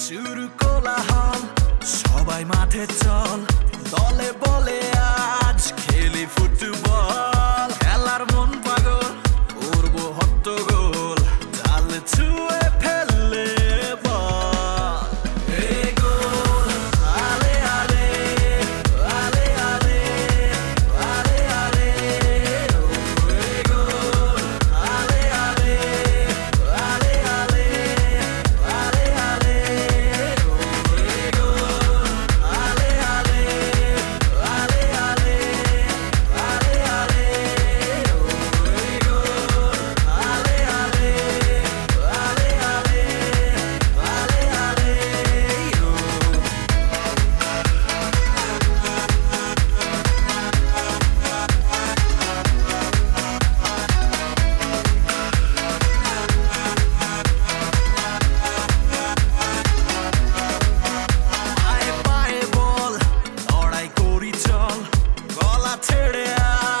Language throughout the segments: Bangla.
শুরু কোলাহল সবাই মাঠে চল দলে বলে আজ খেলি ফুটবল খেলার মন পাগল করব হট্টগোল জাল ছুঁয়ে ফেললে বল এই গোল আলে আলে আলে আলে আলে আলে এই গোল আলে আলে আলে আলে আলে আলে এই গোল আলে আলে আলে আলে আলে আলে এই গোল আলে আলে আলে আলে আলে আলে পায়ে পায়ে বল লড়াই করি চল গলা ছেড়ে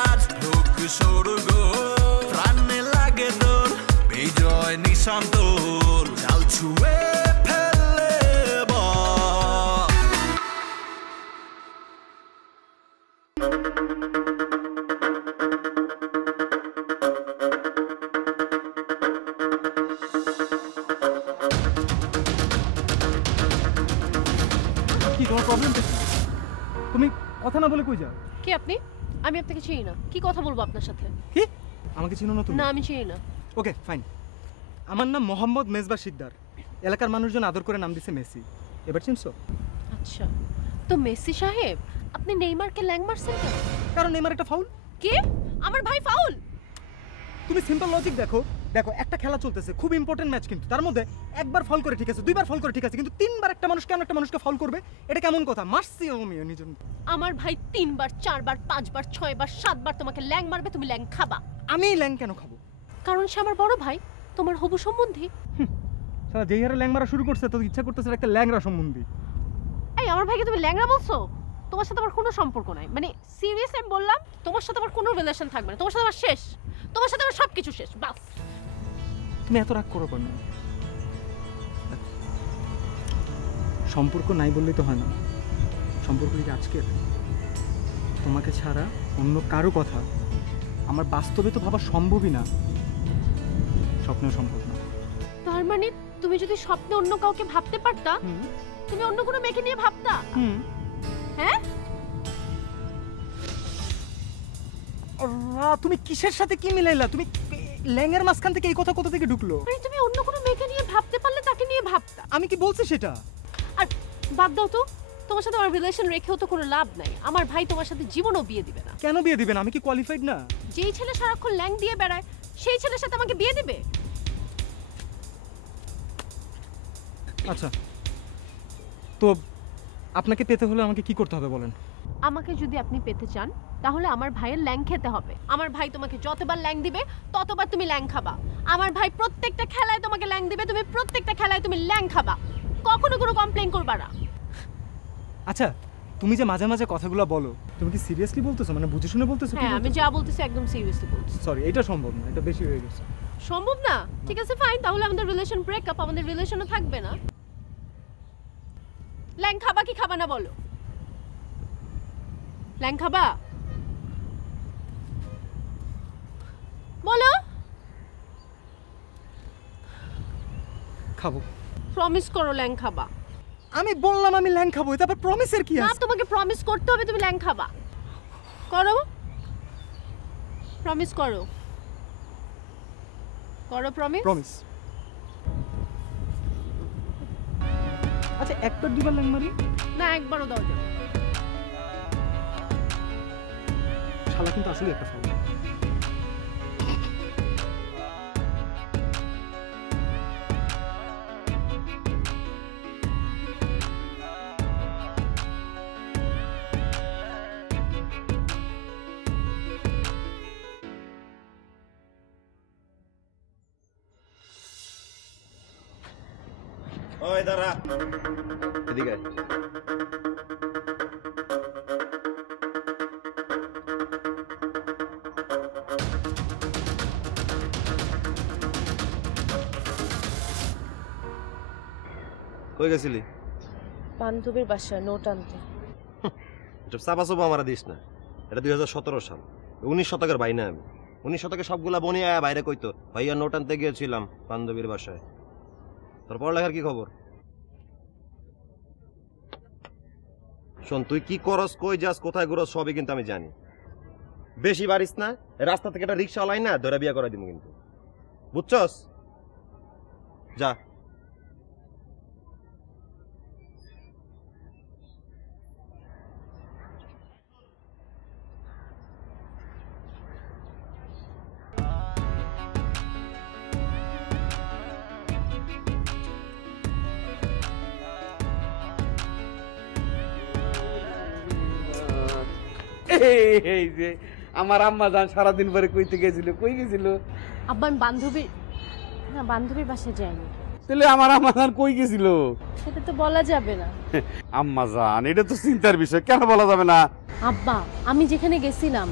আজ ঢোক সরু গোল প্রাণে লাগে দোল বিজয় নিশান তোল জাল ছুঁয়ে ফেললে বল কি তোমার প্রবলেম কি? তুমি কথা না বলে কই যাও? কে আপনি? আমি আপনাকে চিনি না, কি কথা বলবো আপনার সাথে? কি আমাকে চিনো না তুমি? না, আমি চিনি না। ওকে ফাইন, আমার নাম মোহাম্মদ মেজবা শিকদার। এলাকার মানুষজন আদর করে নাম দিছে মেসি। এবার চিনছো? আচ্ছা, তো মেসি সাহেব আপনি নেইমারকে ল্যাং মারছেন কেন? কারণ নেইমার একটা ফাউল। কে? আমার ভাই ফাউল? তুমি সিম্পল লজিক দেখো, দেখো একটা খেলা চলতেছে, খুব ইম্পর্টেন্ট ম্যাচ, কিন্তু তার মধ্যে একবার ফাউল করে ঠিক আছে, দুইবার ফাউল করে ঠিক আছে, কিন্তু তিনবার একটা মানুষ কেন একটা মানুষকে ফাউল করবে? এটা কেমন কথা? মারছি আমি নিজের। আমার ভাই 3 বার 4 বার 5 বার 6 বার 7 বার তোমাকে ল্যাং মারবে, তুমি ল্যাং খাবা। আমি ল্যাং কেন খাবো? কারণ সে আমার বড় ভাই, তোমার হবু সম্বন্ধী। সারা যেই হারে ল্যাং মারা শুরু করছে তো ইচ্ছা করতেছে একটা ল্যাংরা সম্বন্ধী। এই আমার ভাইকে তুমি ল্যাংরা বলছো? তোমার সাথে আমার কোনো সম্পর্ক নাই, মানে সিরিয়াস আমি বললাম, তোমার সাথে আমার কোনো রিলেশন থাকবে না, তোমার সাথে আমার শেষ, তোমার সাথে আমার সবকিছু শেষ, বাস। তুমি এত রাগ করো কেন? সম্পর্ক নাই বললেই তো হয় না, সম্পর্ক কি আজকের? তোমাকে ছাড়া অন্য কারো কথা আমার বাস্তবে তো ভাবা সম্ভবই না, স্বপ্নেও সম্ভব না। তার মানে তুমি যদি স্বপ্নে অন্য কাউকে ভাবতে পারতা, তুমি অন্য কোনো মেয়েকে নিয়ে ভাবতা? হ্যাঁ? তুমি কিসের সাথে কি মিলাইলা? তুমি ল্যাংয়ের মাঝখান থেকে এই কথা কোথা থেকে ঢুকলো? মানে তুমি অন্য কোনো মেয়েকে নিয়ে ভাবতে পারলে তাকে নিয়ে ভাবতা। আমি কি বলছি সেটা? আর বাদ দাও তো, তোমার সাথে আমার রিলেশন রেখেও তো কোনো লাভ নাই। আমার ভাই তোমার সাথে জীবনও বিয়ে দিবে না। কেন বিয়ে দিবে না? আমি কি কোয়ালিফাইড না? যেই ছেলে সারাক্ষণ ল্যাং দিয়ে বেড়ায় সেই ছেলের সাথে আমাকে বিয়ে দিবে? আচ্ছা, তো আপনাকে পেতে হলে আমাকে কি করতে হবে বলেন? আমাকে যদি আপনি পেতে চান তাহলে আমার ভাইয়ের ল্যাং খেতে হবে। আমার ভাই তোমাকে যতবার ল্যাং দিবে ততবার তুমি ল্যাং খাবা। আমার ভাই প্রত্যেকটা খেলায় তোমাকে ল্যাং দিবে, তুমি প্রত্যেকটা খেলায় তুমি ল্যাং খাবা, কখনো কোনো কমপ্লেইন করবা না। আচ্ছা, তুমি যে মাঝে মাঝে কথাগুলো বলো, তুমি কি সিরিয়াসলি বলতেছো? মানে বুঝে শুনে বলতেছো? হ্যাঁ, আমি যা বলতেছি একদম সিরিয়াসলি বলতেছি। সরি, এটা সম্ভব না, এটা বেশি হয়ে গেছে। সম্ভব না? ঠিক আছে ফাইন, তাহলে আমাদের রিলেশন ব্রেকআপ, আমাদের রিলেশনও থাকবে না। ল্যাং খাবা কি খাবা না বলো? ল্যাং খাবা বলো? খাবো। প্রমিস করো ল্যাং খাবা। আমি বললাম আমি ল্যাং খাবো, তারপর প্রমিসের কি না, আছে? তোমাকে প্রমিস করতে হবে তুমি ল্যাং খাবা। করো, প্রমিস করো, করো প্রমিস। প্রমিস। আচ্ছা, একবার দুবার ল্যাং মারি? না, একবারও দাও যাবে। শালা কিন্তু আসলে একটা ফাউল। ওই দাঁড়া, এদিকে কই গেছিলি? বান্ধবীর বাসায় নোট আনতে। এটা চাপাচোপা আমার দিস না, এটা 2017 সাল, 19 শতকের ভাই না আমি। 19 শতকে সবগুলা বনি আয়া বাইরে কইতো ভাইয়া নোট আনতে গিয়েছিলাম বান্ধবীর বাসায়। তোর পড়ালেখার কি খবর? শোন, তুই কি করস, কই যাস, কোথায় ঘুরস সবই কিন্তু আমি জানি। বেশি বাড়িস না, রাস্তা থেকে একটা রিক্সা লাই না ধরে বিয়া করে দিব কিন্তু, বুঝছস? যা। এই যে আমার আম্মা জান সারাদিন পরে কইতে গেছিল, কই গেছিল? আব্বা আমি বান্ধবীর বাসায় যাইনি। তাহলে আমার আম্মা জান কই গেছিল? সেটা তো বলা যাবে না। আম্মা জান, এটা তো চিন্তার বিষয়, কেন বলা যাবে না? আব্বা আমি যেখানে গেছিলাম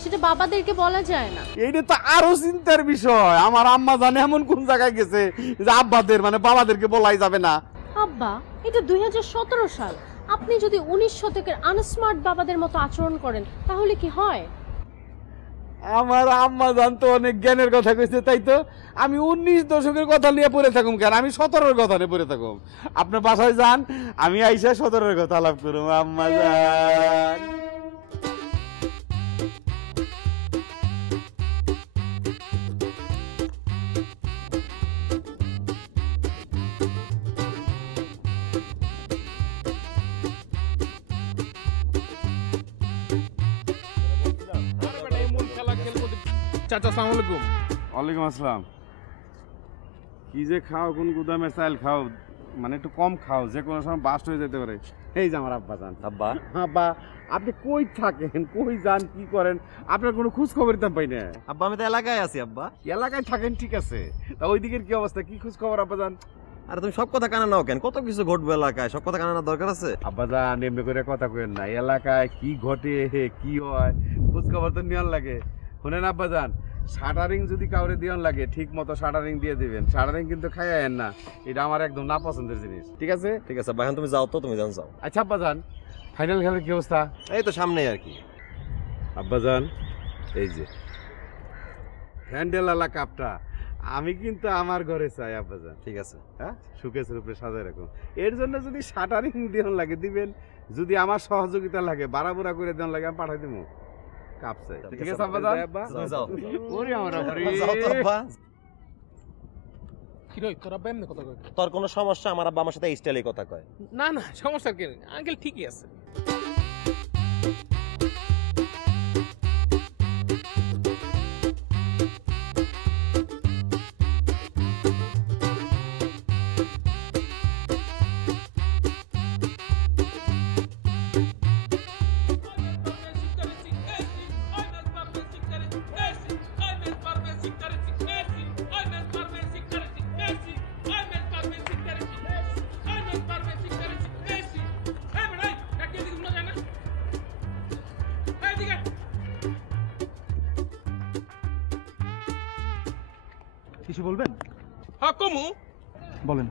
সেটা বাবাদেরকে বলা যায় না। এইটা তো আরো চিন্তার বিষয়। আমার আম্মা জান এমন কোন জায়গায় গেছে যে আব্বাদের মানে বাবাদেরকে বলাই যাবে না? আব্বা এটা 2017 সাল, আপনি যদি 19 শতকের আনস্মার্ট বাবাদের মতো আচরণ করেন তাহলে কি হয়? আমার আম্মা জান তো অনেক জ্ঞানের কথা কইছে, তাই তো আমি 19 দশকের কথা নিয়ে পড়ে থাকুম কেন, আমি 17-এর কথা নিয়ে পড়ে থাকুম। আপনার বাসায় যান, আমি আইসা 17-এর কথা আলাপ করুম। আম্মা জান চাচা আসসালামু আলাইকুম। ওয়ালাইকুম আসসালাম। কি যে খাও, কোন গুদামের চাল খাও, মানে একটু কম খাও, যে কোনো সময় বাস্ট হয়ে যেতে পারে। এই যে আমার আব্বা যান। আব্বা? আব্বা আপনি কই থাকেন, কই যান, কি করেন, আপনার কোনো খোঁজ খবর দিতাম পাই না। আব্বা আমি তো এলাকায় আছি আব্বা। এলাকায় থাকেন ঠিক আছে, তা ওই দিকের কি অবস্থা, কি খোঁজ খবর আব্বা যান? আরে তুমি সব কথা কানে নাও কেন? কত কিছু ঘটবে এলাকায়, সব কথা কানে না দরকার আছে? আব্বা যান এমনি করে কথা কইেন না, এলাকায় কি ঘটে কি হয় খোঁজ খবর তো নেওয়ার লাগে। শুনেন আব্বা যান, শাটারিং যদি কাউরে দিওয়ান লাগে ঠিক মতো শাটারিং দিয়ে দিবেন, শাটারিং কিন্তু খাইয়েন না, এটা আমার একদম না পছন্দের জিনিস। ঠিক আছে? ঠিক আছে আব্বা, এখন তুমি যাও তো, তুমি যাও। আচ্ছা আব্বা যান, ফাইনাল খেলার কি অবস্থা? এই তো সামনেই আর কি। আব্বা যান এই যে হ্যান্ডেল আলা কাপটা আমি কিন্তু আমার ঘরে চাই আব্বা যান। ঠিক আছে, হ্যাঁ, সুকেশের উপরে সাজায় রাখুন। এর জন্য যদি শাটারিং দেওয়ান লাগে দিবেন, যদি আমার সহযোগিতা লাগে বাড়াবুড়া করে দেওয়ান লাগে আমি পাঠাই দেবো কাপ চাই। ঠিক আছে আব্বা যান? যাও। ওরে আমার আব্বারে। যাও তো আব্বা। কি রে তোর আব্বা এমনি কথা কয়? তোর কোনো সমস্যা? আমার আব্বা আমার সাথে এই স্টাইলে কথা কয়। না না সমস্যা কি, আঙ্কেল ঠিকই আছে। কিছু বলবেন? হ্যাঁ কমু, বলেন।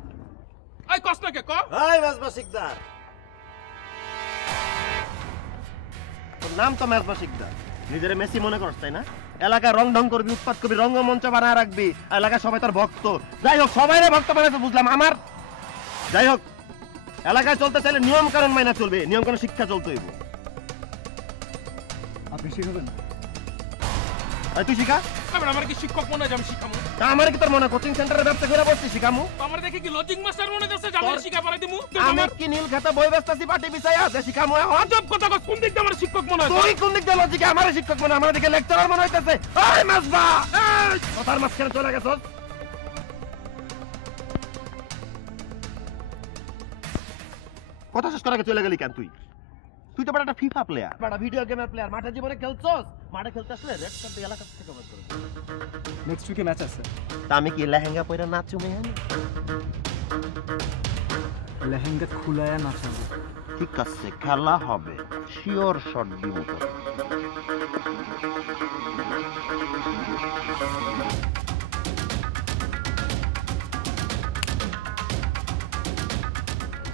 আই কষ্ট না কে ক? এই মেজবা শিকদার, তোর নাম তো মেজবা শিকদার, নিজের মেসি মনে করছ তাই না? এলাকায় রং ঢং করবি, উৎপাত করবি, রঙ্গমঞ্চ বানায় রাখবি, এলাকায় সবাই তোর ভক্ত। যাই হোক, সবাই ভক্ত বানাতে বুঝলাম আমার। যাই হোক, এলাকায় চলতে চাইলে নিয়ম কানুন মাইনা চলবে, নিয়ম কানুন শিক্ষা চলতে হইব। আপনি শিখাবেন? তুই শিখা। আমার কি শিক্ষক মনে হয় আমি শিখামু? আমার কি তোর মনে কোচিং সেন্টারে ব্যবসা করে বসছি শিখামু? আমার দেখে কি লজিক মাস্টার মনে হচ্ছে যে আমি শিখা পারাই দিমু? আমি কি নীল খাতা বই বেচতাছি পাটি বিছায়া যে শিখামু? আজব কথা কস, কোন দিক দিয়ে আমার শিক্ষক মনে হয়? তুই কোন দিক দিয়ে লজিকে আমার শিক্ষক মনে, আমার দিকে লেকচারার মনে হইতাছে? ওই মাসবা, এই কথার মাঝখানে চলে গেছস। কথা শেষ করাকে চলে গেলি কেন তুই? তুই তো বড় একটা ফিফা প্লেয়ার, বড় ভিডিও গেমের প্লেয়ার। মাঠে জীবনে খেলছস? মাঠে খেলতে আসলে রেড কার্ড দিয়ে এলাকা থেকে বের করে। নেক্সট উইকে ম্যাচ আছে। তা আমি কি লেহেঙ্গা পরে নাচু মেহানি? লেহেঙ্গা খুলায়া নাচাবো। ঠিক আছে, খেলা হবে, শিওর শট দিব।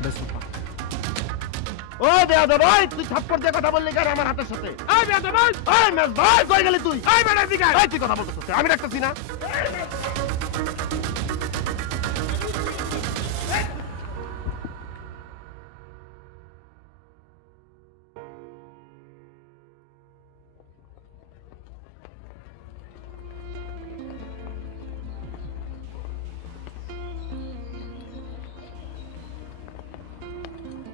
Best of luck. ও বেয়াদব ভাই, তুই থাপ্পড় দিয়ে কথা বললি কেন আমার হাতের সাথে? এই বেয়াদব ভাই, এই মেজ ভাই, কই গেলি তুই? এই বেটা দিকে আয়। এই তুই কথা বলতেছিস, আমি রাখতেছি না।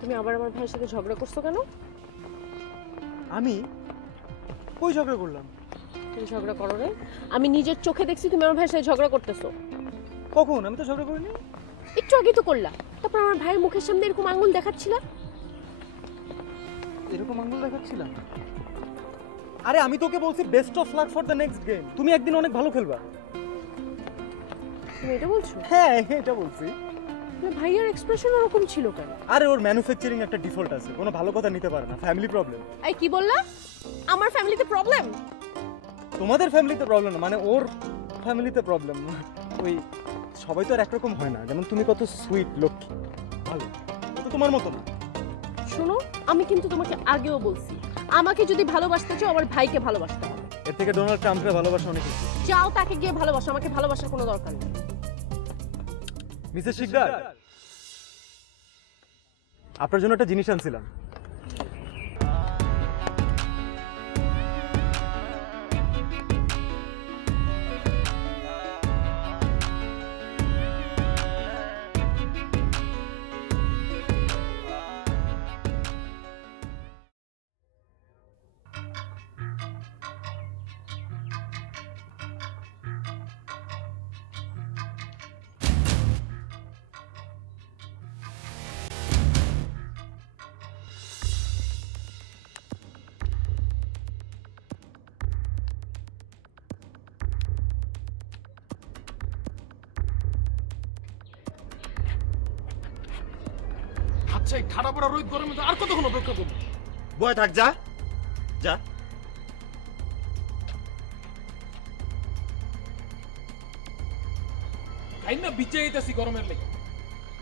তুমি আবার আমার ভাইয়ের সাথে ঝগড়া করছো কেন? আমি কই ঝগড়া করলাম? তুমি ঝগড়া করো না, আমি নিজের চোখে দেখছি তুমি আমার ভাইয়ের সাথে ঝগড়া করতেছো। কখন? আমি তো ঝগড়া করিনি। একটু আগে তো করলা, তারপর আমার ভাইয়ের মুখের সামনে এরকম আঙুল দেখাচ্ছিলা। এরকম আঙ্গুল দেখাচ্ছিলাম? আরে আমি তোকে বলছি best of luck for the next game, তুমি একদিন অনেক ভালো খেলবা। তুমি এটা বলছো? হ্যাঁ এটা বলছি। ভাইয়ার এক্সপ্রেশন ওরকম ছিল কেন? আরে ওর ম্যানুফ্যাকচারিং একটা ডিফল্ট আছে, কোনো ভালো কথা নিতে পারে না, ফ্যামিলি প্রবলেম। এই কি বললা? আমার ফ্যামিলিতে প্রবলেম? তোমাদের ফ্যামিলিতে প্রবলেম না, মানে ওর ফ্যামিলিতে প্রবলেম। ওই সবাই তো আর একরকম হয় না, যেমন তুমি কত সুইট লক্ষ্মী ভালো, ও তো তোমার মতো না। শোনো, আমি কিন্তু তোমাকে আগেও বলছি, আমাকে যদি ভালোবাসতে চাও আমার ভাইকে ভালোবাসতে হবে। এর থেকে ডোনাল্ড ট্রাম্পকে ভালোবাসা অনেক কিছু। যাও তাকে গিয়ে ভালোবাসো, আমাকে ভালোবাসার কোনো দরকার নেই। মিসেস শিকদার, আপনার জন্য একটা জিনিস আনছিলাম। আচ্ছা, এই ঠাড়া পড়া রোদ গরমে তো আর কতক্ষণ অপেক্ষা করবো? বয় থাক, যা যা। খাই না বিচে যেতেছি গরমের লেগে।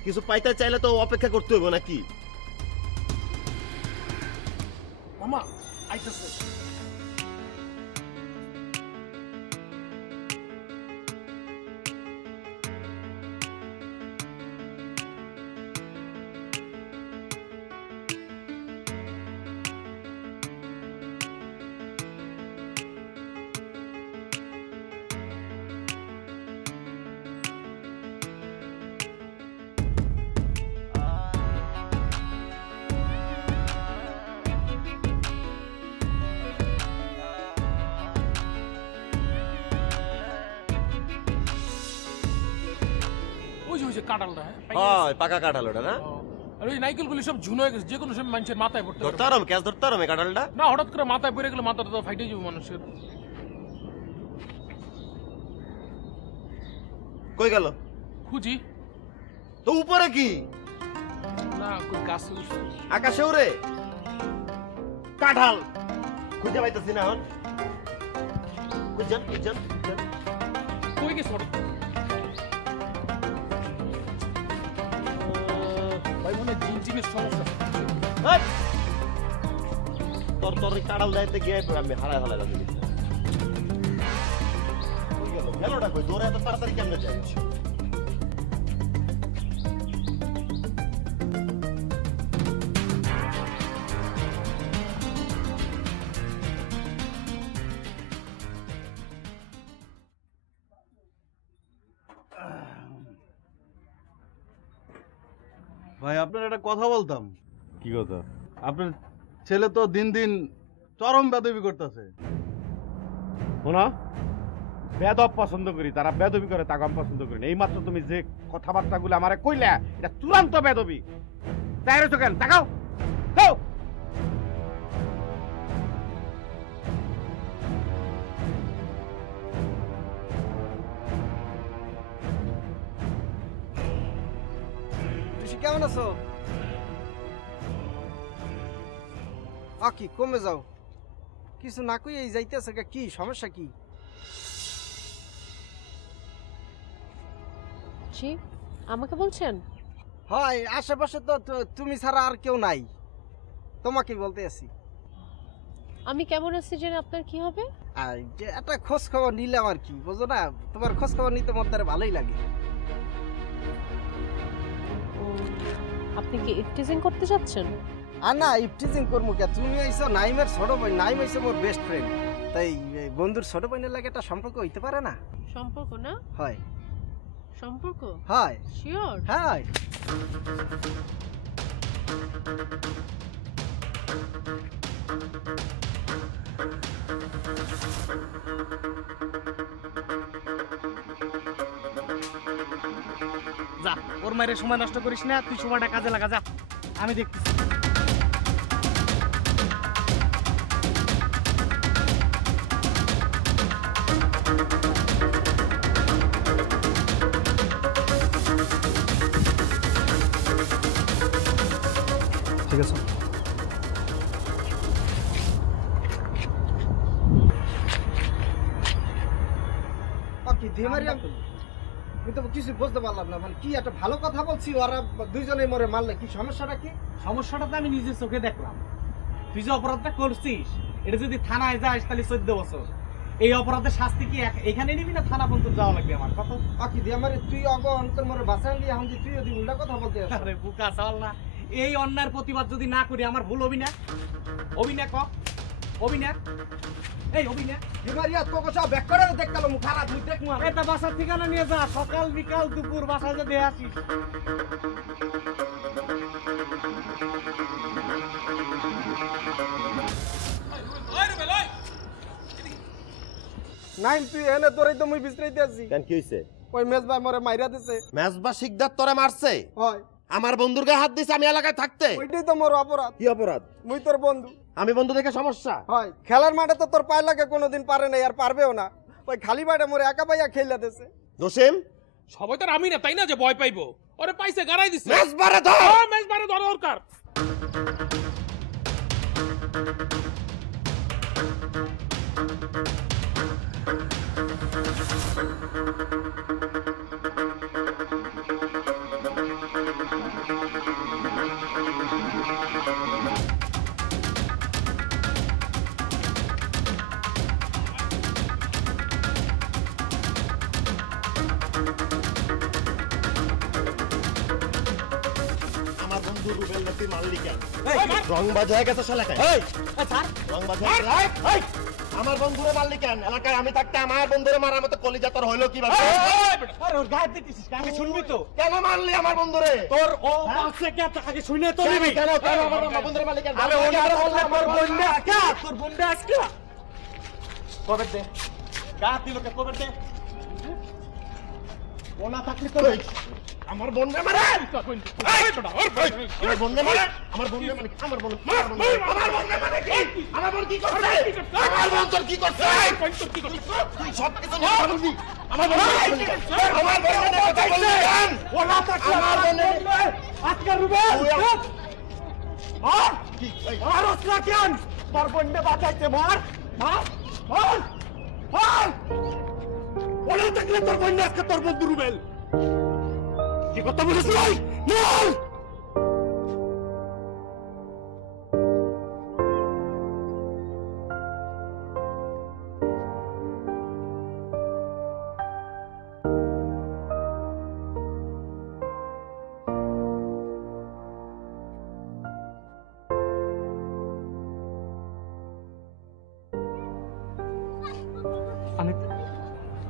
কিছু পাইতে চাইলে তো অপেক্ষা করতে হবে নাকি? মামা আইতেছে। ওই যে কাঁঠালটা, হ্যাঁ পাকা কাঁঠাল ওটা না? আর ওই নাইকেলগুলি সব ঝুনো হয়ে গেছে, যে কোনো সময় মানুষের মাথায় পড়তে পারে। ধরতে পারো ক্যাচ, ধরতে পারো কাঁঠালটা? না, হঠাৎ করে মাথায় পড়ে গেলে মাথাটা তো ফাইটে যাবে মানুষের। কই গেল? খুঁজি তো উপরে কি? না, কই গাছে উঠছে। আকাশে উড়ে কাঁঠাল খুঁজে পাইতেছি না এখন। খুঁজছেন খুঁজছেন খুঁজছেন। কই গেছে হঠাৎ করে? ভাই মনে হয় জিনজিনের সমস্যা। হেই! তোর তোর এই কাঁঠাল দাইতে গিয়ে আমি হারায় হারায় লাগবে। কই গেল? গেলটা কই? দৌড়ে এত তাড়াতাড়ি কেমনে যায়? ভাই আপনার একটা কথা বলতাম। কি কথা? আপনার ছেলে তো দিন দিন চরম বেদবি করতেছে। শোনো, বেদব পছন্দ করি, তারা বেদবি করে তাকে আমি পছন্দ করি না। এইমাত্র তুমি যে কথাবার্তাগুলো আমারে কইলা, এটা চূড়ান্ত বেদবি। তাই রয়েছো কেন? তাকাও যাও। কেমন আছো? কি কমে যাও, কিছু না কই এই যাইতেছে, কি সমস্যা? কি জি, আমাকে বলছেন? হয় আশেপাশে তো তুমি ছাড়া আর কেউ নাই, তোমাকেই বলতে আছি। আমি কেমন আছি জেনে আপনার কি হবে? আর যে একটা খোঁজ খবর নিলাম আর কি, বুঝো না? তোমার খোঁজ খবর নিতে মন তার ভালোই লাগে। আপনি কি ইফটিজিং করতে যাচ্ছেন? আর না, ইফটিজিং করবো কে? তুমি হইছো নাইমের ছোট বোন, নাইম হইছে মোর বেস্ট ফ্রেন্ড, তাই বন্ধুর ছোট বোনের লাগে একটা সম্পর্ক হইতে পারে না? সম্পর্ক না? হয়। সম্পর্ক? হয়। শিওর? হয়। যা, ওর মায়ের সময় নষ্ট করিস না, তুই সময়টা কাজে লাগা, যা আমি দেখতেছি। ঠিক আছে। কি দিয়ে মারি আমি তো কিছু বুঝতে পারলাম না, মানে কি একটা ভালো কথা বলছি, ওরা দুইজনে মরে মারলে, কি সমস্যাটা কি? সমস্যাটা তো আমি নিজের চোখে দেখলাম। তুই যে অপরাধটা করছিস, এটা যদি থানায় যাস তাহলে 14 বছর। এই অপরাধের শাস্তি কি এখানে নিবি না থানা পর্যন্ত যাওয়া লাগবে আমার? কত কি দিয়ে মারি তুই অন্তর মরে বাঁচান দিয়ে এখন তুই যদি উল্টা কথা বলতে আসিস। আরে বুকা চাল না, এই অন্যায়ের প্রতিবাদ যদি না করি আমার ভুল হবি না? হবি না? হবি না? এই হবি না? দিমারিয়া তো কথা ব্যাক করে দেখ কালো মুখ খারাপ, মুখ দেখ মুখ। এটা বাসার ঠিকানা নিয়ে যা, সকাল বিকাল দুপুর বাসায় যে দিয়ে আসিস। নাইম তুই এনে তোরই তো মুই বিছরাইতে আছি। কেন কি হইছে? ওই মেজবাই মরে মাইরা দিছে। মেজবা শিকদার তোরে মারছে? হয়। আমার বন্ধুর গায়ে হাত দিছে আমি এলাকায় থাকতে? ওইটাই তো মোর অপরাধ। কি অপরাধ? মুই তোর বন্ধু। আমি বন্ধু দেখে সমস্যা? হয়। খেলার মাঠে তো তোর পায়ে লাগে কোনোদিন পারে নাই আর পারবেও না, ওই খালি মাঠে মোরে একা পাইয়া খেলা দিছে। জসিম সবাই তো আমি না তাই না যে ভয় পাইবো, ওরে পাইছে গারাই দিছে। মেজবারে ধর! মেজবারে ধর দরকার। আমার বন্ধু রুবেল তুই মারলি কেন? রংবাজ হয়ে গেছে এলাকায়। রংবাজ হয়ে গেছে। আমার বন্ধুরে মারলি কেন? এলাকায় আমি থাকতে আমার বন্ধুরে মারার মতো কলিজা তোর হইলো কিভাবে? আরে ওর গায়ে দিতেছিস, আগে শুনবি তো। কেন মারলি আমার বন্ধুরে? তোর ও পাশে কে আগে শুনে তো নিবি। কেন কেন আমার বন্ধুরে মারলি কেন? আরে ওনারে বললে আমার বন্ধু আজকে, তোর বন্ধু আজকে কবে দে গা দিল কে কবে দে। ওনা থাকলি তো আমার বন্ধুরে মারে। আমার বন্ধুরে মারে। আমার বন্ধুরে মানে আমার বন্ধু আমার বন্ধুরে মানে কি? আমার বন্ধু কি করছে? আমার বন্ধু কি করছে? তুই সব কিছু নিয়ে ভাবলি। আমার বন্ধু আমার বন্ধু কথা বললি কেন? ওনা থাকলি আমার বন্ধু আজকে রুবেল আর কি আর ওসলা কেন? তোর বন্ধু বাঁচাইতে মার মার মার মার। ওনা থাকলে তোর বন্ধু আজকে তোর বন্ধু রুবেল কি কথা বলিস ভাই? মার।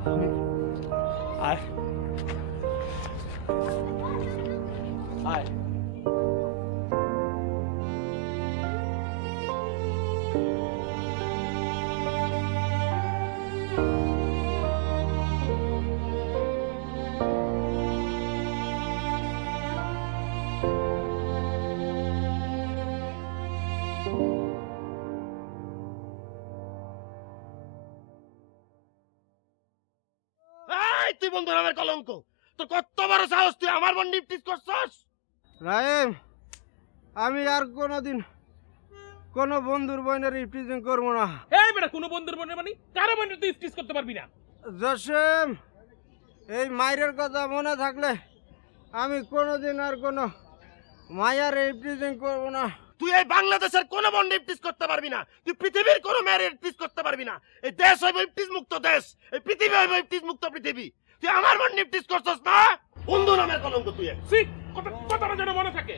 আমি আয় আয় তুই বন্ধু নামের কলঙ্ক, তোর কত বড় সাহস তুই আমার বন্ধু ইফটিজ করছস? রাহিম, আমি আর কোনোদিন কোন বন্ধুর বোনের ইফটিজিং করবো না। এই বেটা কোন বন্ধুর বোনের মানে কারো বোনের তুই ইফটিজ করতে পারবি না। জসিম, এই মাইরের কথা মনে থাকলে আমি কোনোদিন আর কোনো মায়ার রিপ্রেজেন্ট করব না। তুই এই বাংলাদেশের কোন বন্ড ইপটিস করতে পারবি না, তুই পৃথিবীর কোন মেয়ের ইপটিস করতে পারবি না। এই দেশ হইব ইপটিস মুক্ত দেশ, এই পৃথিবী হইব ইপটিস মুক্ত পৃথিবী। তুই আমার বন্ড ইপটিস করছস না, বন্ধু নামের কলঙ্ক তুই। কথাটা যেন মনে থাকে।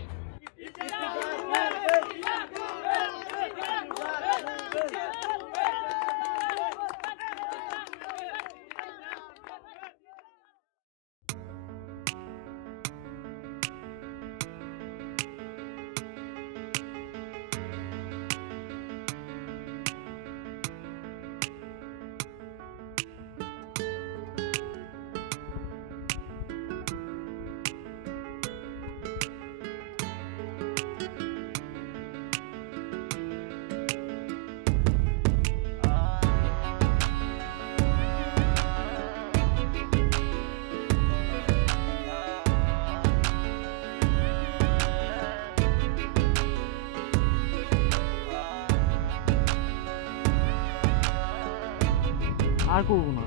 আর করবো না।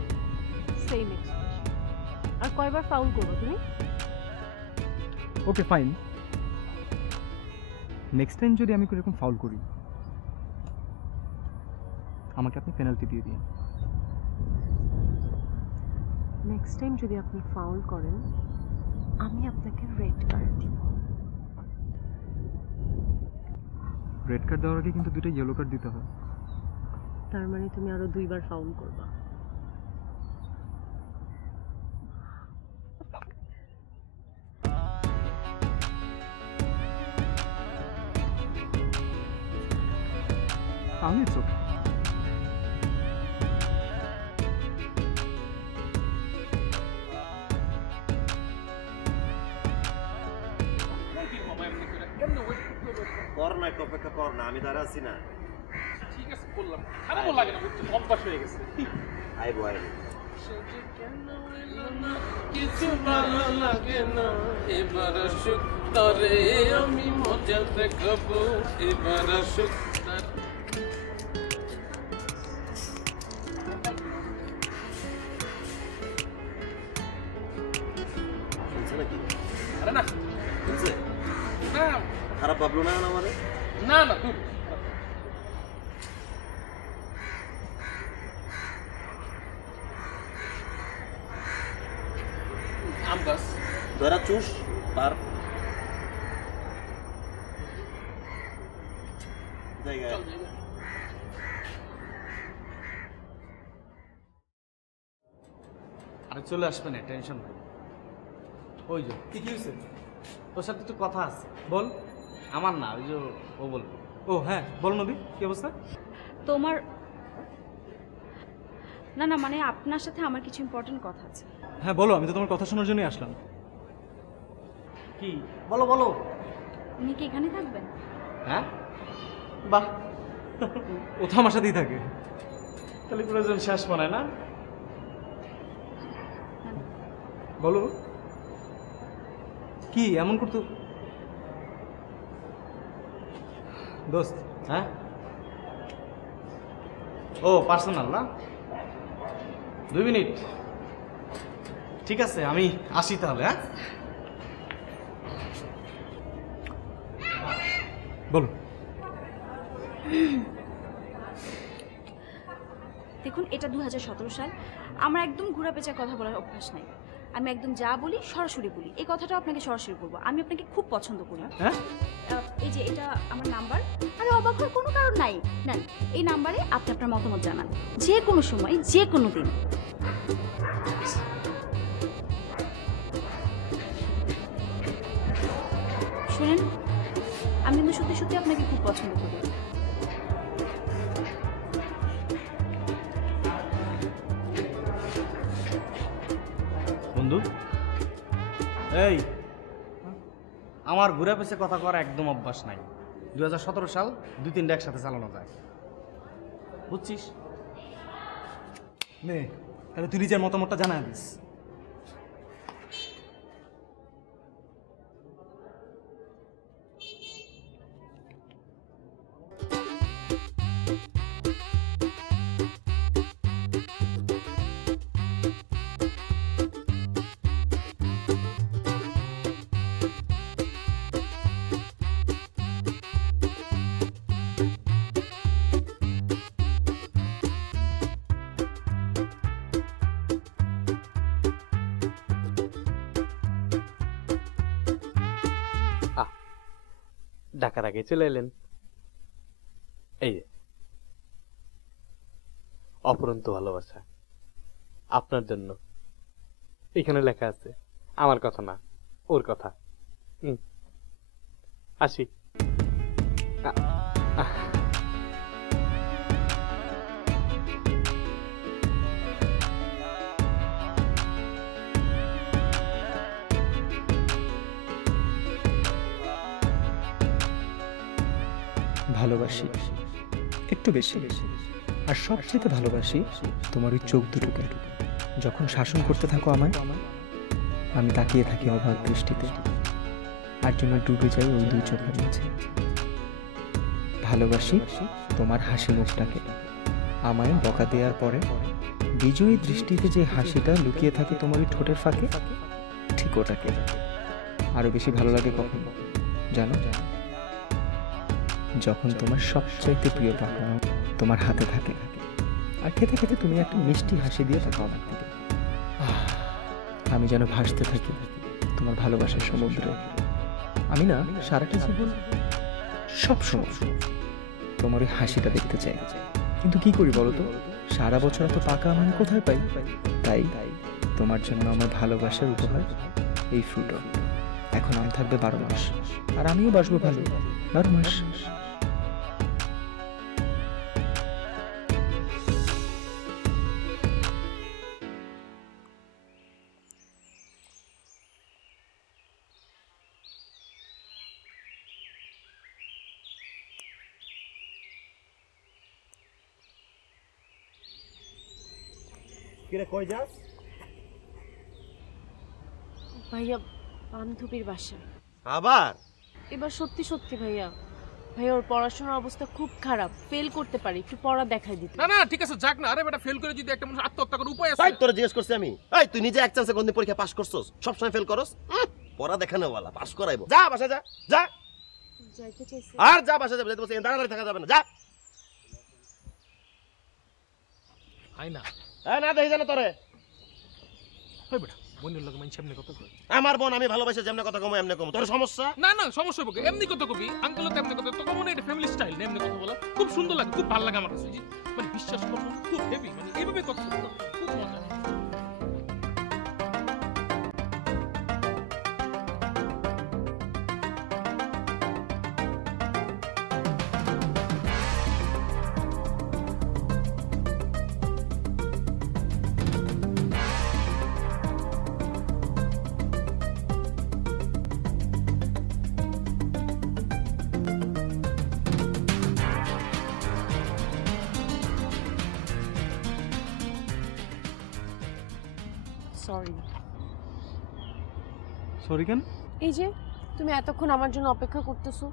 Same expression. আর কয়বার ফাউল করবো তুমি? ওকে ফাইন, নেক্সট টাইম যদি আমি এরকম ফাউল করি আমাকে আপনি পেনাল্টি দিয়ে দিন। নেক্সট টাইম যদি আপনি ফাউল করেন আমি আপনাকে রেড কার্ড দিব। রেড কার্ড দেওয়ার আগে কিন্তু 2টা ইয়েলো কার্ড দিতে হয়। তার মানে তুমি আরো 2বার ফাউল করবা। তাহলে ইটস ওকে। কর না, একটু অপেক্ষা কর না, আমি দাঁড়া আছি না। ঠিক আছে বললাম, খারাপও লাগে না, বুঝছো, অভ্যাস হয়ে গেছে। আইবো আইবো। কিছু ভালো লাগে না, এবার সুখ তরে আমি মজা দেখাবো, এবার সুখ শুনছে নাকি? আরে না শুনছে? না খারাপ ভাবলো না আমারে? না না দূর। আম গাছ ধরা চুষ পার জায়গায়। আরে চলে আসবে না, টেনশন নেই। ওই যে কি হয়েছে, ওর সাথে একটু কথা আছে। বল। আমার না, ওই যে ও বলবে। ও হ্যাঁ, বলো নদী, কি অবস্থা? তোমার না না মানে আপনার সাথে আমার কিছু ইম্পর্টেন্ট কথা আছে। হ্যাঁ বলো, আমি তো তোমার কথা শোনার জন্যই আসলাম। কি বলো বলো। উনি কি এখানে থাকবেন? হ্যাঁ বাহ, ও তো আমার সাথেই থাকে। তাহলে প্রয়োজন শেষ মনে না। বলো কি এমন করতো দোস্ত? হ্যাঁ ও পার্সোনাল না, 2 মিনিট। ঠিক আছে আমি আসি তাহলে। হ্যাঁ বলো। দেখুন এটা 2017 সাল, আমার একদম ঘোরা পেঁচা কথা বলার অভ্যাস নাই। আমি একদম যা বলি সরাসরি বলি। এই কথাটা আপনাকে সরাসরি বলবো, আমি আপনাকে খুব পছন্দ করি। হ্যাঁ এই যে এটা আমার নাম্বার। আরে অবাক হওয়ার কোনো কারণ নাই। নেন এই নাম্বারে আপনি আপনার মতামত জানান, যে কোনো সময় যে কোনো দিন। শুনেন, আমি কিন্তু সত্যি সত্যি আপনাকে খুব পছন্দ করি। বন্ধু এই আমার ঘুরে পেছে কথা করা একদম অভ্যাস নাই। 2017 সাল 2-3টা একসাথে চালানো যায়, বুঝছিস? নে তাহলে তুই নিজের মতামতটা জানা দিস। ডাকার আগে চলে এলেন। এই যে অপরন্ত ভালোবাসা আপনার জন্য এখানে লেখা আছে, আমার কথা না, ওর কথা। আসি। ভালোবাসি একটু বেশি, আর সবচেয়ে ভালোবাসি তোমার ওই চোখ দুটোকে। যখন শাসন করতে থাকো আমায়, আমি তাকিয়ে থাকি অবাক দৃষ্টিতে, আর জন্য ডুবে যাই ওই দুই চোখের মাঝে। ভালোবাসি তোমার হাসি মুখটাকে, আমায় বকা দেওয়ার পরে বিজয়ী দৃষ্টিতে যে হাসিটা লুকিয়ে থাকে তোমার ওই ঠোঁটের ফাঁকে, ঠিক ওটাকে। আরো বেশি ভালো লাগে কখন জানো? যখন তোমার সবচাইতে প্রিয় পাখা তোমার হাতে থাকে, আর খেতে খেতে তুমি একটা মিষ্টি হাসি দিয়ে থাকো আমার দিকে। আমি যেন ভাসতে থাকি তোমার ভালোবাসার সমুদ্রে। আমি না সারাটা জীবন সব সময় তোমার ওই হাসিটা দেখতে চাই, কিন্তু কি করি বলো তো? সারা বছর এত পাকা আমি কোথায় পাই? তাই তোমার জন্য আমার ভালোবাসার উপহার এই ফ্রুটো। এখন আম থাকবে 12 মাস, আর আমিও বাসবো ভালো 12 মাস। কিরে কই যাস? ভাইয়া বান্ধবীর বাসা। আবার? এবার সত্যি সত্যি ভাইয়া। ভাইয়া ওর পড়াশোনার অবস্থা খুব খারাপ, ফেল করতে পারি, একটু পড়া দেখাই দিতে। না না ঠিক আছে যাক না। আরে বেটা ফেল করে যদি একটা মানুষ আত্মহত্যা করার উপায় আছে? তাই তোরে জিজ্ঞেস করছি আমি। এই তুই নিজে এক চান্সে কোনদিন পরীক্ষা পাস করছস? সব সময় ফেল করস? পড়া দেখানো ওয়ালা পাস করাইবো। যা বাসা যা, যা। যাইতে চাইছি। আর যা বাসা যাবে, যাইতে বসে দাঁড়ায় থাকা যাবে না, যা। আই না। এই না দেই জানা তোরে। ওই বেটা বোনের লগে মাইন সামনে কথা কই। আমার বোন আমি ভালোবাসি, যেমনে কথা কম এমনি কম। তোর সমস্যা? না না সমস্যা হবে, এমনি কথা কবি। আঙ্কেলও তেমনি কথা, তো কমন এটা ফ্যামিলি স্টাইল, এমনি কথা বলা খুব সুন্দর লাগে, খুব ভালো লাগে আমার কাছে। মানে বিশ্বাস করো খুব হেভি, মানে এইভাবে কথা বলতে খুব মজা। সরি। সরি কেন? এই যে তুমি এতক্ষণ আমার জন্য অপেক্ষা করতেছো।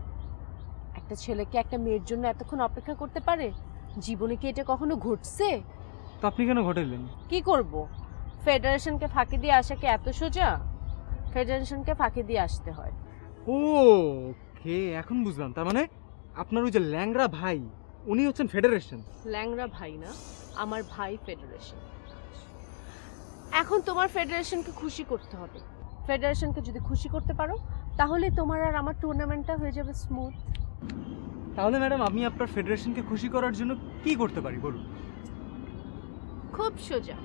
একটা ছেলেকে একটা মেয়ের জন্য এতক্ষণ অপেক্ষা করতে পারে? জীবনে কি এটা কখনো ঘটছে? তো আপনি কেন ঘটাইলেন? কি করব? ফেডারেশনকে ফাঁকি দিয়ে আসা কি এত সোজা? ফেডারেশনকে ফাঁকি দিয়ে আসতে হয়। ওকে, এখন বুঝলাম। তার মানে আপনার ওই যে ল্যাংড়া ভাই, উনি হচ্ছেন ফেডারেশন। ল্যাংড়া ভাই না, আমার ভাই ফেডারেশন। এখন তোমার ফেডারেশনকে খুশি করতে হবে। ফেডারেশনকে যদি খুশি করতে পারো, তাহলে তোমার আর আমার টুর্নামেন্টটা হয়ে যাবে স্মুথ। তাহলে ম্যাডাম আমি আপনার ফেডারেশনকে খুশি করার জন্য কি করতে পারি বলুন? খুব সোজা,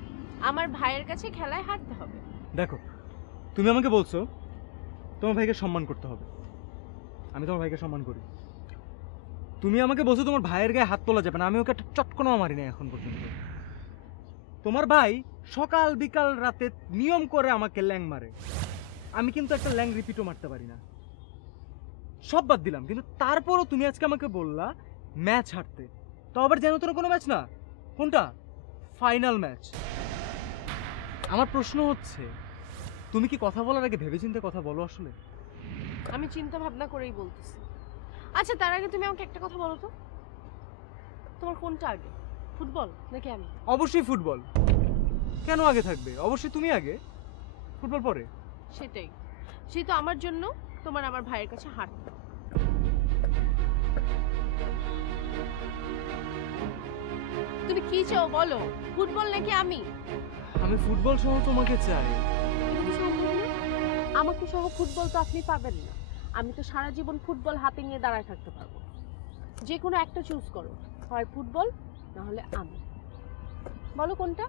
আমার ভাইয়ের কাছে খেলায় হারতে হবে। দেখো, তুমি আমাকে বলছো তোমার ভাইকে সম্মান করতে হবে, আমি তোমার ভাইকে সম্মান করি। তুমি আমাকে বলছো তোমার ভাইয়ের গায়ে হাত তোলা যাবে না, আমি ওকে একটা চটকনও মারি না এখন পর্যন্ত। তোমার ভাই সকাল বিকাল রাতে নিয়ম করে আমাকে ল্যাং মারে, আমি কিন্তু একটা ল্যাং রিপিটও মারতে পারি না। সব বাদ দিলাম, কিন্তু তারপরও তুমি আজকে আমাকে বললা ম্যাচ হারতে। তো আবার যেন তোর কোনো ম্যাচ না, কোনটা? Final match. আমার প্রশ্ন হচ্ছে, তুমি কি কথা বলার আগে ভেবেচিন্তে কথা বলো আসলে? আমি চিন্তা ভাবনা করেই বলতেছি। আচ্ছা তার আগে তুমি আমাকে একটা কথা বলো তো, তোমার কোনটা আগে, ফুটবল নাকি আমি? অবশ্যই ফুটবল। কেন আগে থাকবে? অবশ্যই তুমি আগে, ফুটবল পরে। সেটাই, সেই তো আমার জন্য তোমার আমার ভাইয়ের কাছে হারতে। তুমি কি চাও বলো, ফুটবল নাকি আমি? আমি ফুটবল সহ তোমাকে চাই। আমাকে সহ ফুটবল তো আপনি পাবেন না। আমি তো সারা জীবন ফুটবল হাতে নিয়ে দাঁড়ায় থাকতে পারবো। যে কোনো একটা চুজ করো, হয় ফুটবল না হলে আমি। বলো কোনটা?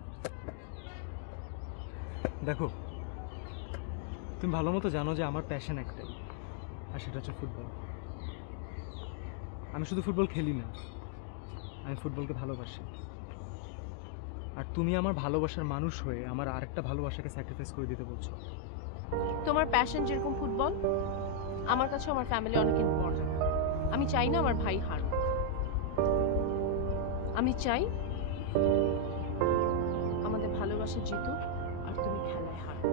দেখো, তুমি ভালো মতো জানো যে আমার প্যাশন একটাই, আর সেটা হচ্ছে ফুটবল। আমি শুধু ফুটবল খেলি না, আমি ফুটবলকে ভালোবাসি। আর তুমি আমার ভালোবাসার মানুষ হয়ে আমার আরেকটা ভালোবাসাকে স্যাক্রিফাইস করে দিতে বলছো। তোমার প্যাশন যেরকম ফুটবল, আমার কাছে আমার ফ্যামিলি অনেক ইম্পর্টেন্ট। আমি চাই না আমার ভাই হারুক। আমি চাই আমাদের ভালোবাসা জিতুক আর তুমি খেলায় হারো।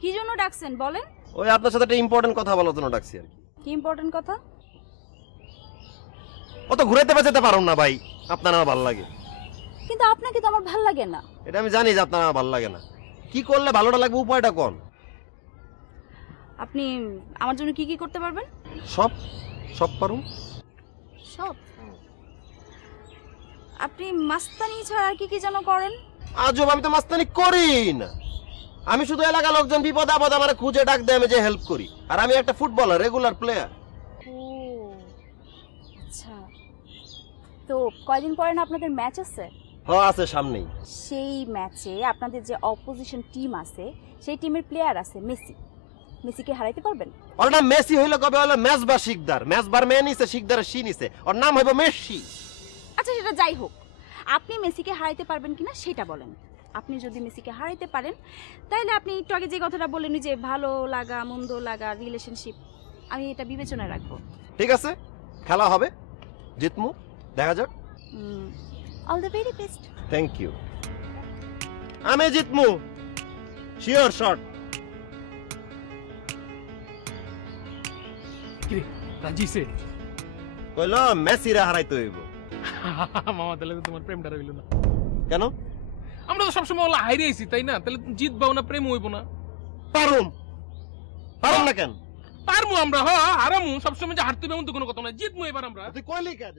কি জন্য ডাকছেন বলেন? ওই আপনার সাথে একটা ইম্পর্টেন্ট কথা বলার জন্য ডাকছি আর কি। কি ইম্পর্টেন্ট কথা? অত ঘুরাইতে বাঁচাতে পারুম না ভাই, আপনার আমার ভালো লাগে। কিন্তু আপনাকে তো আমার ভাল লাগে না। এটা আমি জানি যে আপনার আমার ভালো লাগে না। কি করলে ভালোটা লাগবে, উপায়টা কোন? আপনি আমার জন্য কি কি করতে পারবেন? সব সব পারুম। সব? আপনি মাস্তানি ছাড়া আর কি কি যেন করেন? আজব, আমি তো মাস্তানি করি না। আমি শুধু এলাকার লোকজন বিপদ আপদ আমার খুঁজে ডাক দেয়, আমি যে হেল্প করি। আর আমি একটা ফুটবলার, রেগুলার প্লেয়ার। ও আচ্ছা, তো কয়দিন পরে না আপনাদের ম্যাচ আছে? হ্যাঁ আছে, সামনেই। সেই ম্যাচে আপনাদের যে অপোজিশন টিম আছে, সেই টিমের প্লেয়ার আছে মেসি। মেসিকে হারাইতে পারবেন? ওর নাম মেসি হইলো কবে হলো মেজবা শিকদার। মেজবার মে নিছে, শিকদারের শি নিছে, ওর নাম হইব মেসি। আচ্ছা সেটা যাই হোক, আপনি মেসিকে হারাইতে পারবেন কিনা সেটা বলেন। আপনি যদি মেসিকে হারাইতে পারেন, তাহলে আপনি একটু আগে যে কথাটা বললেন যে ভালো লাগা মন্দ লাগা রিলেশনশিপ, আমি এটা বিবেচনায় রাখবো। ঠিক আছে, খেলা হবে, জিতমু, দেখা যাক। All the very best. Thank you. আমি জিতমু, শিওর শট। কি রাজিছে কইলো মেসিরে হারাইতে হইব। মামা তাহলে তো তোমার প্রেমটা রইল না। কেন? আমরা তো সবসময় ওলা হাইরে আইছি, তাই না? তাহলে জিতবাও না, প্রেম হইব না। পারুম পারুম না কেন? পারমু আমরা, হ্যাঁ হারামু। সবসময় যে হারতে এমন তো কোনো কথা না, জিতমু এবার আমরা। তুই কইলি কেন?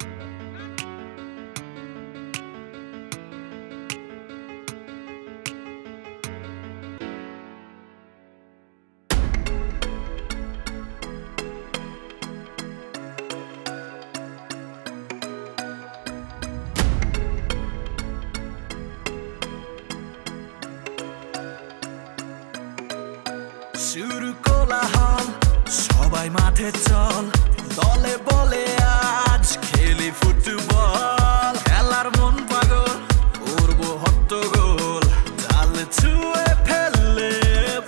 শুরু কোলাহল, সবাই মাঠে চল, দলে বলে আজ খেলি ফুটবল। খেলার মন পাগল, করবো হট্টগোল, জাল ছুঁয়ে ফেললে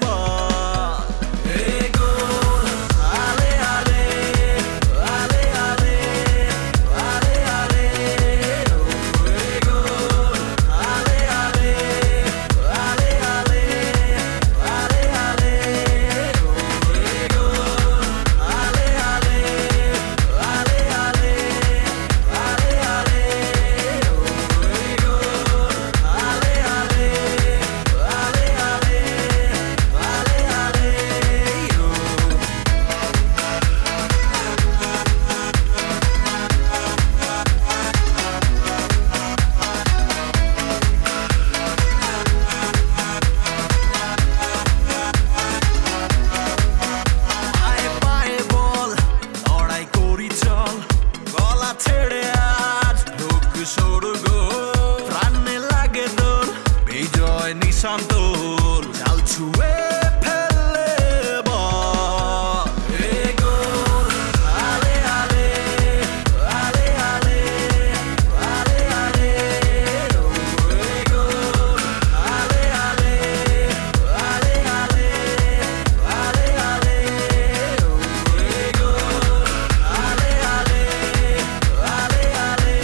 বল। এই গোল, আলে আলে আলে আলে আলে আলে, এই গোল, আলে আলে আলে আলে আলে আলে, এই গোল, আলে আলে আলে আলে আলে আলে, এই গোল, আলে আলে আলে আলে আলে আলে। পায়ে পায়ে বল, লড়াই করি চল, গলা ছেড়ে আজ ঢোক সরু গোল। প্রাণে লাগে দোল, বিজয় নিশান তোল, জাল ছুঁয়ে ফেললে বল। এই গোল, আলে আলে আলে আলে আলে আলে, এই গোল, আলে আলে আলে আলে আলে আলে, এই গোল, আলে আলে আলে আলে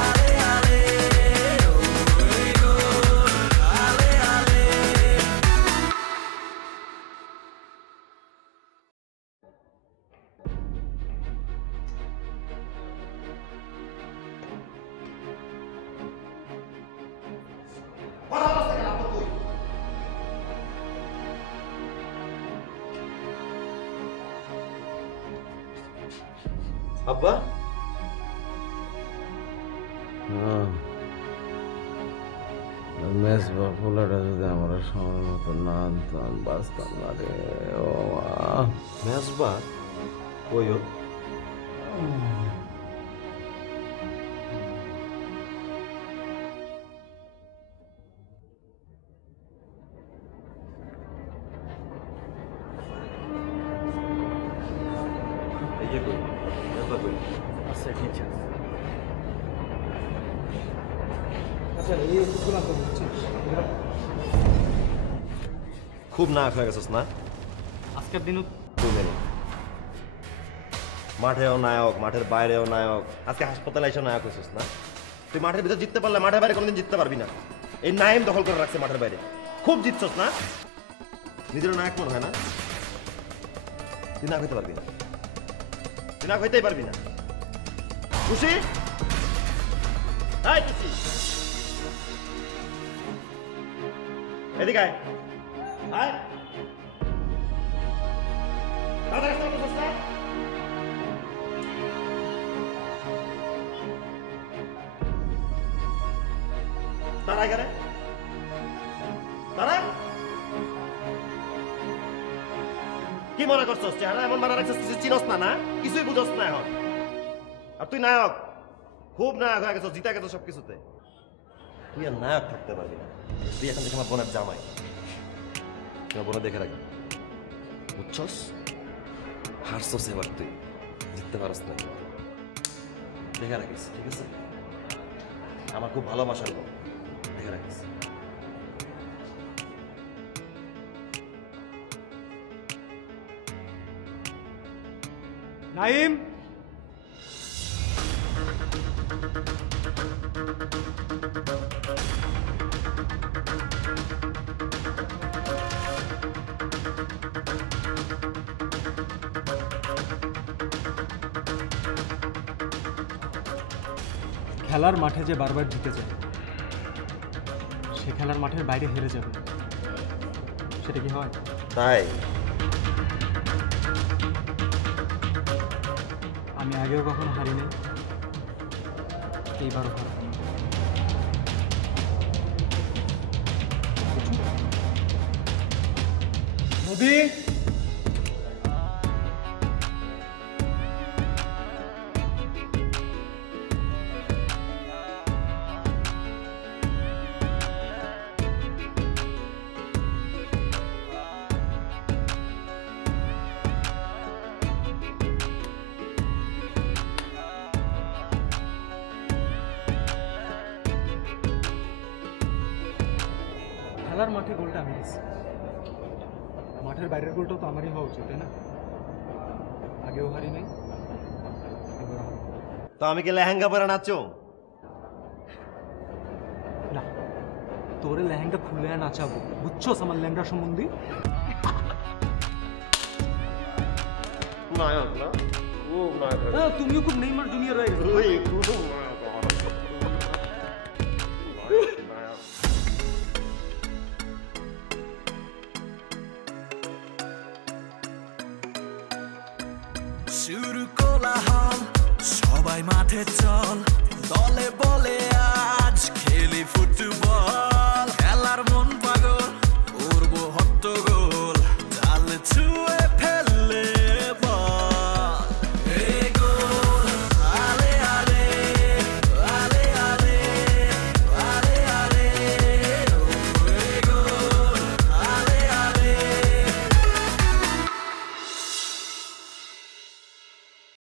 আলে আলে, এই গোল, আলে আলে আব্বা মেজবা পোলাটা যদি আমরা সময় মতো না আনতাম বাঁচতাম না রে ও মা। মেজবা কই ও? আচ্ছা ঠিক আছে। আচ্ছা এই ওষুধগুলো তো বুঝছিস খুব নায়ক হয়ে গেছিস না আজকের দিনও? 2 মিনিট। মাঠেও নায়ক, মাঠের বাইরেও নায়ক, আজকে হাসপাতালে এসে নায়ক হয়েছিস না? তুই মাঠের ভিতরে জিততে পারলে মাঠের বাইরে কোনোদিন জিততে পারবি না। এই নাইম দখল করে রাখছে মাঠের বাইরে, খুব জিতছস না? নিজের নায়ক মনে হয় না? তুই নায়ক হইতে পারবি না, তুই নায়ক হইতেই পারবি না। খুশি? খুশি এদিকে আয়। আয় দাদা কাছে বসছিস না? দাঁড়া এখানে, দাঁড়া। কি মনে করছস চেহারা এমন মারা রাখছিস কিছু চিনস না? না কিছুই বুঝস না এখন। আর তুই নায়ক, খুব নায়ক হয়ে গেছিস, জিতে গেছিস সব কিছুতে। তুই আর নায়ক থাকতে পারবি না। তুই এখন দেখে আমার বোনের জামাই, তোমার বোনে দেখে রাখবি, বুঝছস? হারছস এবার, তুই জিততে পারস না, দেখে রাখিস, ঠিক আছে? আমার খুব ভালোবাসার লোক, দেখে রাখিস। নাইম, খেলার মাঠে যে বারবার জিতে যায় সে খেলার মাঠের বাইরে হেরে যাবে, সেটা কি হয়? তাই আমি আগেও কখনো হারিনি, এইবারও হারব না। মোদি, খেলার মাঠে গোলটা আমি দিচ্ছি, মাঠের বাইরের গোলটাও তো আমারই হওয়া উচিত, তাই না? আগেও হারি নাই, এবারও হারবো তো আমি কি লেহেঙ্গা পরে নাচো? না, তোরে লেহেঙ্গা খুলে নাচাবো, বুঝছস আমার লেহেঙ্গা সম্বন্ধে? নায়ক না, খুব নায়ক। তুমিও খুব নেইমার জুনিয়র হয়ে গেছো। শুরু কোলাহল, সবাই মাঠে চল, দলে